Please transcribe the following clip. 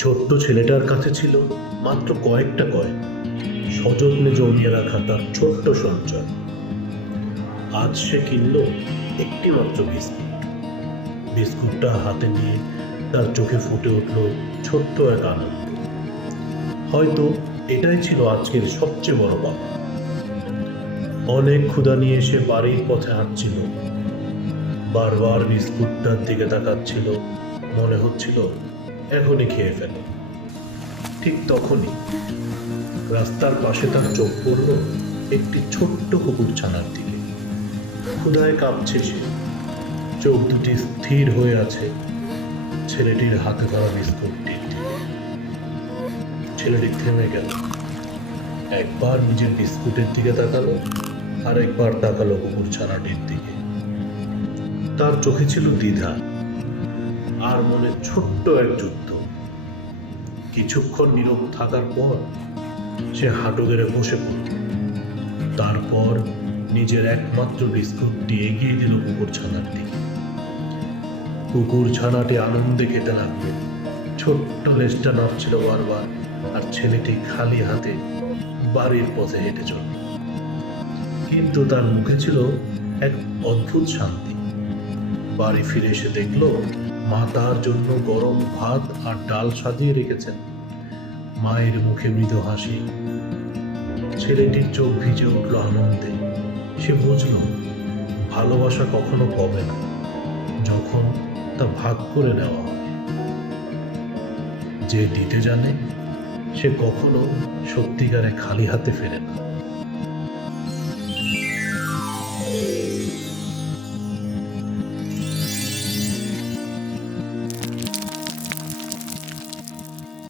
ছোট্ট ছেলেটার কাছে ছিল মাত্র কয়েকটা কয়েন, সযত্নে জমিয়ে রাখা তার ছোট্ট সঞ্চয়। আজ সে কিনল একটি মাত্র বিস্কুট। বিস্কুটটা হাতে নিয়ে তার চোখে ফুটে উঠল ছোট্ট এক আনন্দ। হয়তো এটাই ছিল আজকের সবচেয়ে বড় পাওয়া। অনেক ক্ষুধা নিয়ে সে বাড়ির পথে হাঁটছিল, বারবার বিস্কুটটার দিকে তাকাচ্ছিল, মনে হচ্ছিল এখনই খেয়ে ফেলে। ঠিক তখনই রাস্তার পাশে তার চোখ পড়ল একটি ছোট্ট কুকুরছানার দিকে। ক্ষুধায় কাঁপছে সে, চোখ দুটি স্থির হয়ে আছে ছেলেটির হাতে ধরা বিস্কুটটির দিকে। ছেলেটি থেমে গেল, একবার নিজের বিস্কুটের দিকে তাকালো, আর একবার তাকালো কুকুরছানাটির দিকে। তার চোখে ছিল দ্বিধা, আর মনে ছোট্ট এক যুদ্ধ। কিছুক্ষণ নীরব থাকার পর সে হাঁটু গেড়ে বসে পড়ল। তারপর নিজের একমাত্র বিস্কুটটি এগিয়ে দিল কুকুরছানার দিকে। কুকুরছানাটি আনন্দে খেতে লাগলো, ছোট্ট লেজটা নাড়ছিল বারবার, আর ছেলেটি খালি হাতে বাড়ির পথে হেঁটে চলল। কিন্তু তার মুখে ছিল এক অদ্ভুত শান্তি। বাড়ি ফিরে এসে দেখল মা তার জন্য গরম ভাত আর ডাল সাজিয়ে রেখেছেন। মায়ের মুখে মৃদু হাসি, ছেলেটির চোখ ভিজে উঠল আনন্দে। সে বুঝল ভালোবাসা কখনো কমে না, যখন তা ভাগ করে নেওয়া হয়। যে দিতে জানে সে কখনো সত্যিকারে খালি হাতে ফেরে না।